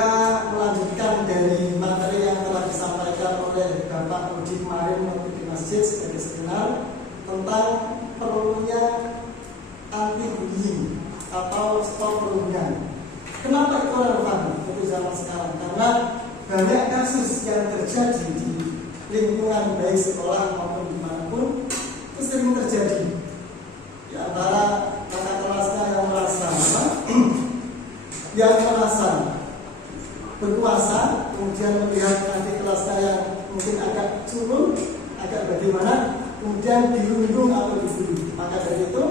Saya melanjutkan dari materi yang telah disampaikan oleh Bapak Budi kemarin waktu di masjid sebagai seminar tentang perlunya anti-bullying atau stop perundungan. Kenapa itu relevan untuk zaman sekarang? Karena banyak kasus yang terjadi di lingkungan baik sekolah maupun dimanapun itu sering terjadi. Di antara kakak kelasnya yang merasa berkuasa, kemudian melihat adik kelasnya yang mungkin agak culun, agak bagaimana, kemudian dirundung atau dibully. Maka dari itu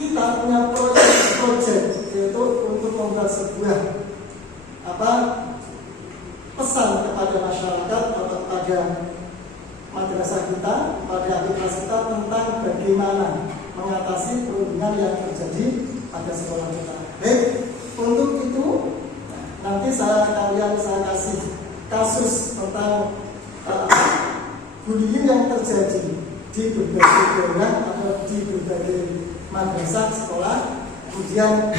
kita punya proyek yaitu untuk membuat sebuah pesan kepada masyarakat atau kepada madrasah kita, kepada adik kelas kita tentang bagaimana mengatasi perundungan yang terjadi pada sekolah kita. Baik, untuk itu nanti saya kasih kasus tentang bullying yang terjadi di berbagai daerah atau di berbagai madrasah sekolah. Kemudian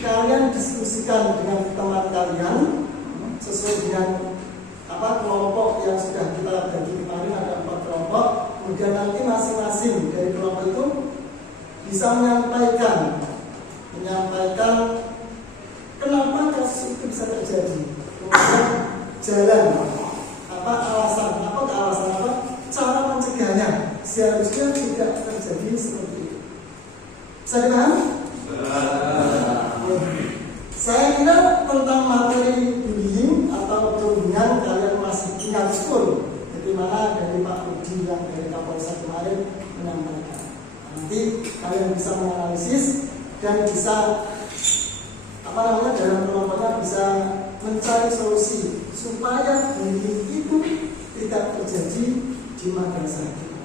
kalian diskusikan dengan teman kalian sesuai dengan kelompok yang sudah kita bagi kemarin, ada 4 kelompok. Kemudian nanti masing-masing dari kelompok itu bisa menyampaikan kenapa kasus itu bisa terjadi, kemudian jalan alasan cara mencegahnya seharusnya tidak terjadi seperti itu. Bisa dipahami? Saya kira tentang materi bullying atau perundungan kalian masih ingat betul bagaimana dari Pak Budi yang dari Kapolsek kemarin menyampaikan. Nanti kalian bisa menganalisis dan bisa dalam kelompoknya bisa mencari solusi supaya bullying itu tidak terjadi di madrasah kita.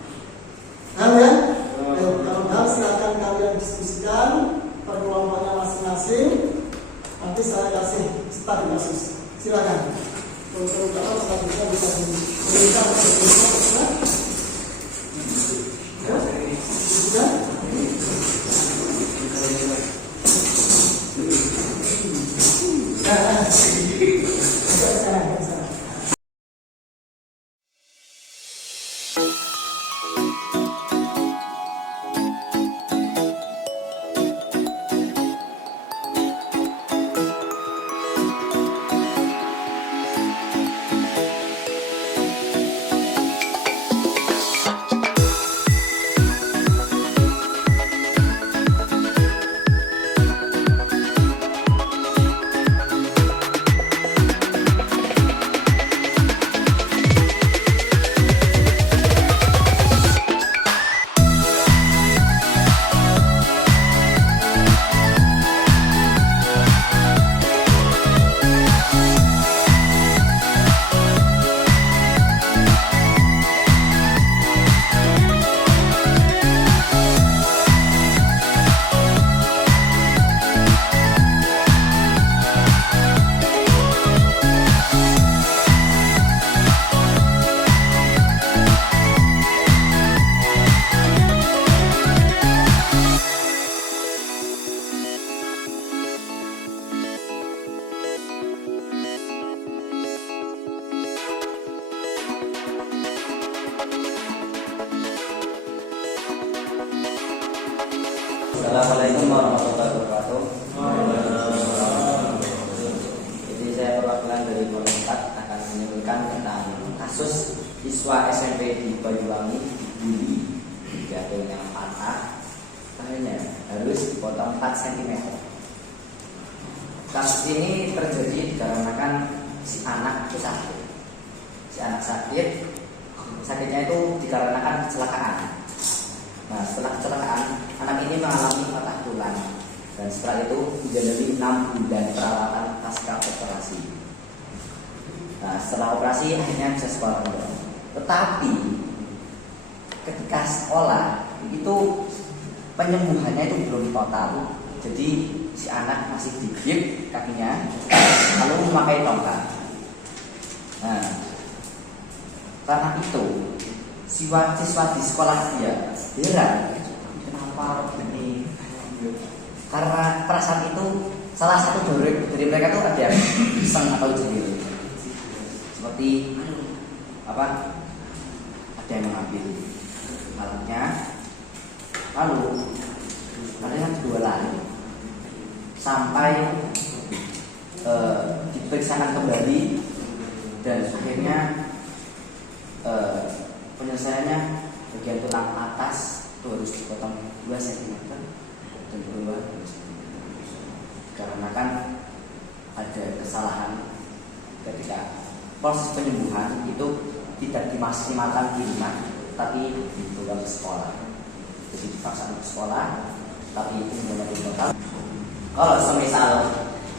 Nah ya, kalau silakan kalian diskusikan per kelompoknya masing-masing. Nanti saya kasih start kasus. Silakan. Untuk selanjutnya bisa diberikan Assalamualaikum warahmatullahi wabarakatuh. Jadi saya perwakilan dari Polrestat akan menyebutkan tentang kasus siswa SMP di Banyuwangi dibully jantungnya patah, tangannya harus dipotong 4 cm. Kasus ini terjadi dikarenakan si anak itu sakit. Si anak sakitnya itu dikarenakan kecelakaan. Nah, setelah kecelakaan, anak ini mengalami patah tulang dan setelah itu menjalani 6 bulan perawatan pasca operasi. Nah, setelah operasi akhirnya bisa sekolah kembali. Tetapi ketika sekolah itu penyembuhannya itu belum total. Jadi si anak masih digigit kakinya, lalu memakai tongkat. Nah, karena itu siswa di sekolah dia heran kenapa ini, karena perasaan itu salah satu dari mereka tuh ada yang iseng atau jahil, seperti ada yang mengambil alatnya, lalu ada yang jualan sampai diperiksakan kembali dan akhirnya penyelesaiannya bagian tulang atas itu harus dipotong 2 cm dan bawah karena kan ada kesalahan ketika proses penyembuhan itu tidak dimaksimalkan di rumah tapi dibawa ke sekolah, jadi dipaksa ke sekolah tapi itu menjadi total. Kalau semisal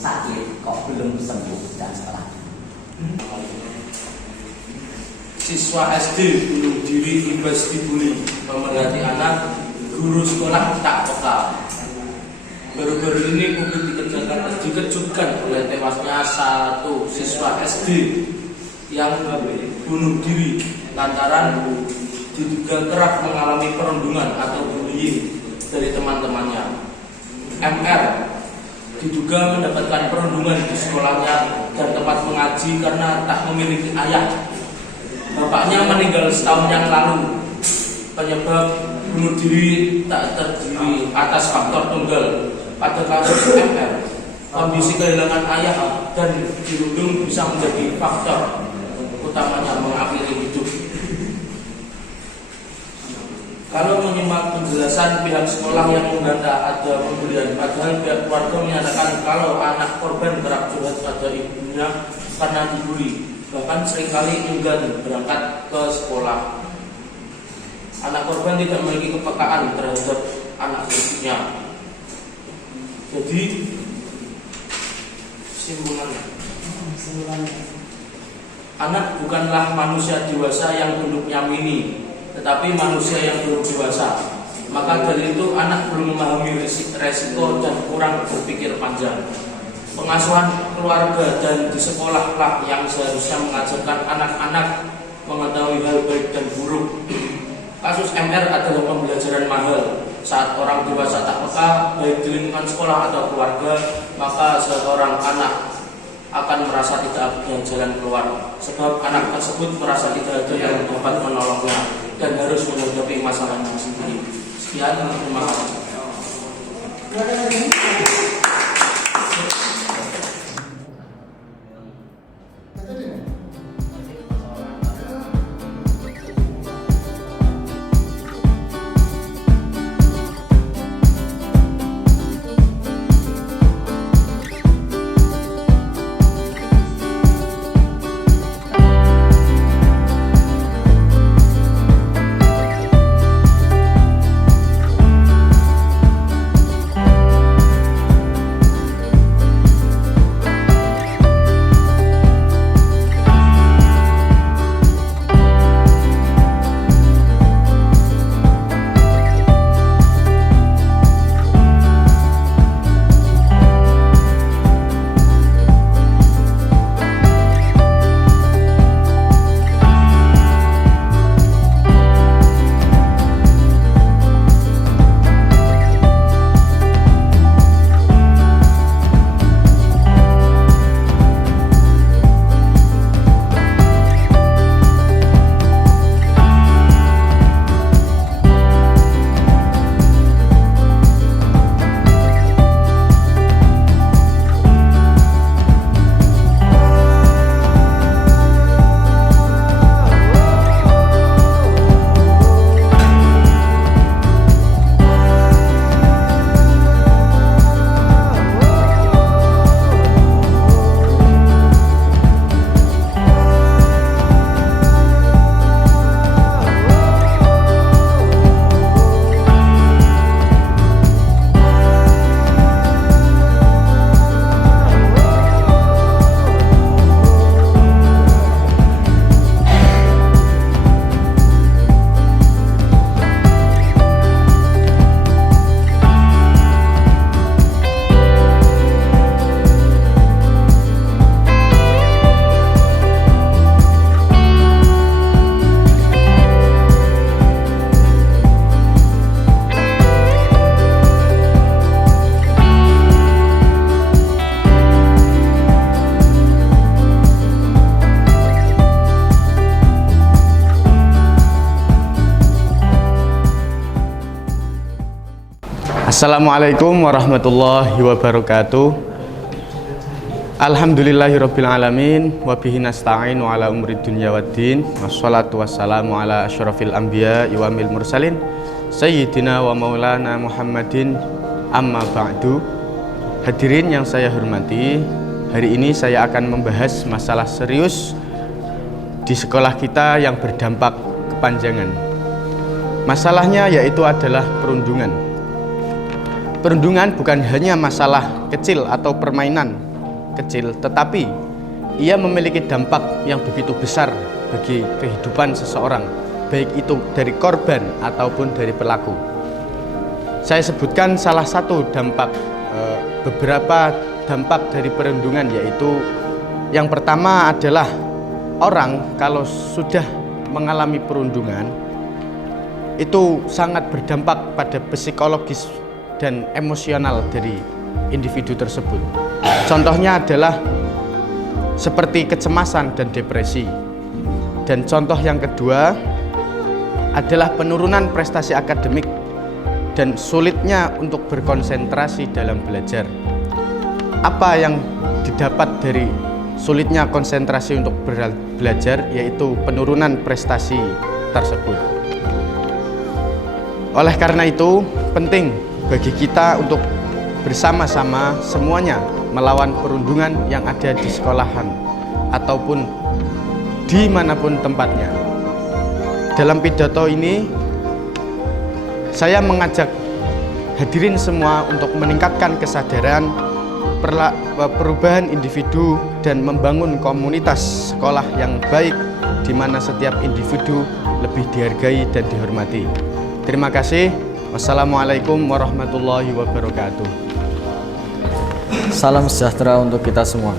sakit kok belum sembuh dan setelah siswa SD bunuh diri imbas dibully, pemerhati anak, guru sekolah tak peka. Baru-baru ini publik dikejutkan oleh tewasnya satu siswa SD yang bunuh diri lantaran diduga kerap mengalami perundungan atau bullying dari teman-temannya. MR diduga mendapatkan perundungan di sekolahnya dan tempat mengaji karena tak memiliki ayah. Bapaknya meninggal setahun yang lalu. Penyebab bunuh diri tak terdiri atas faktor tunggal. Pada kasus MR, kondisi kehilangan ayah dan dirundung bisa menjadi faktor utamanya mengakhiri hidup. Kalau menyimak penjelasan pihak sekolah yang membantah ada pembulian, padahal pihak keluarga menyatakan kalau anak korban kerap curhat pada ibunya karena dibully, bahkan seringkali enggan berangkat ke sekolah. Anak korban tidak memiliki kepekaan terhadap anak ibunya. Jadi simpulannya, anak bukanlah manusia dewasa yang bentuknya mini, tetapi manusia yang belum dewasa. Maka dari itu anak belum memahami resiko dan kurang berpikir panjang. Pengasuhan keluarga dan di sekolahlah yang seharusnya mengajarkan anak-anak mengetahui hal baik dan buruk. Kasus MR adalah pembelajaran mahal. Saat orang dewasa tak peka, baik di lingkungan sekolah atau keluarga, maka seorang anak akan merasa tidak ada jalan keluar. Sebab anak tersebut merasa tidak ada yang dapat menolongnya dan harus menghadapi masalahnya sendiri. Sekian, terima kasih. Assalamualaikum warahmatullahi wabarakatuh. Alhamdulillahirabbil alamin wa bihi nasta'in wa ala umuri dunya waddin. Wassalatu wassalamu ala asyrafil anbiya wa mil mursalin sayyidina wa maulana Muhammadin, amma ba'du. Hadirin yang saya hormati, hari ini saya akan membahas masalah serius di sekolah kita yang berdampak kepanjangan. Masalahnya yaitu adalah perundungan. Perundungan bukan hanya masalah kecil atau permainan kecil, tetapi ia memiliki dampak yang begitu besar bagi kehidupan seseorang, baik itu dari korban ataupun dari pelaku. Saya sebutkan salah satu dampak, beberapa dampak dari perundungan, yaitu yang pertama adalah orang kalau sudah mengalami perundungan itu sangat berdampak pada psikologis dan emosional dari individu tersebut. Contohnya adalah seperti kecemasan dan depresi. Dan contoh yang kedua adalah penurunan prestasi akademik dan sulitnya untuk berkonsentrasi dalam belajar. Apa yang didapat dari sulitnya konsentrasi untuk belajar, yaitu penurunan prestasi tersebut. Oleh karena itu, penting bagi kita untuk bersama-sama semuanya melawan perundungan yang ada di sekolahan ataupun dimanapun tempatnya. Dalam pidato ini, saya mengajak hadirin semua untuk meningkatkan kesadaran perubahan individu dan membangun komunitas sekolah yang baik, di mana setiap individu lebih dihargai dan dihormati. Terima kasih. Wassalamualaikum warahmatullahi wabarakatuh. Salam sejahtera untuk kita semua.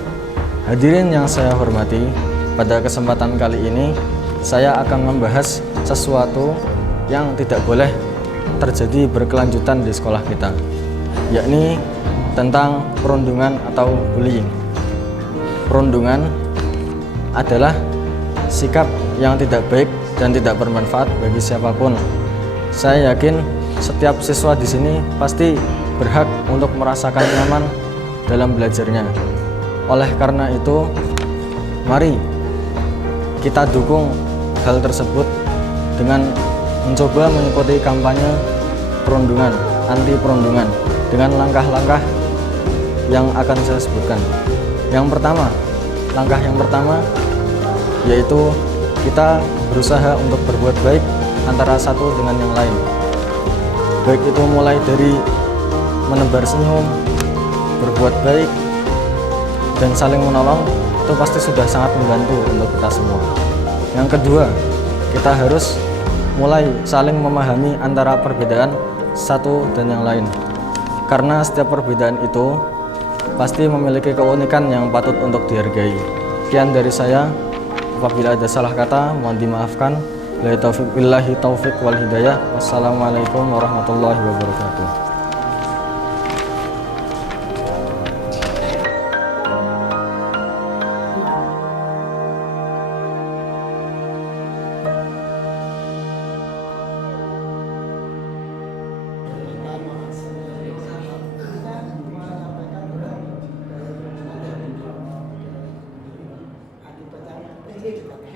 Hadirin yang saya hormati, pada kesempatan kali ini saya akan membahas sesuatu yang tidak boleh terjadi berkelanjutan di sekolah kita, yakni tentang perundungan atau bullying. Perundungan adalah sikap yang tidak baik dan tidak bermanfaat bagi siapapun. Saya yakin setiap siswa di sini pasti berhak untuk merasakan nyaman dalam belajarnya. Oleh karena itu, mari kita dukung hal tersebut dengan mencoba mengikuti kampanye perundungan, anti perundungan, dengan langkah-langkah yang akan saya sebutkan. Langkah yang pertama yaitu kita berusaha untuk berbuat baik antara satu dengan yang lain. Baik itu mulai dari menebar senyum, berbuat baik, dan saling menolong, itu pasti sudah sangat membantu untuk kita semua. Yang kedua, kita harus mulai saling memahami antara perbedaan satu dan yang lain. Karena setiap perbedaan itu pasti memiliki keunikan yang patut untuk dihargai. Sekian dari saya. Apabila ada salah kata, mohon dimaafkan. Billahi taufiq wal hidayah. Wassalamualaikum warahmatullahi wabarakatuh. Kita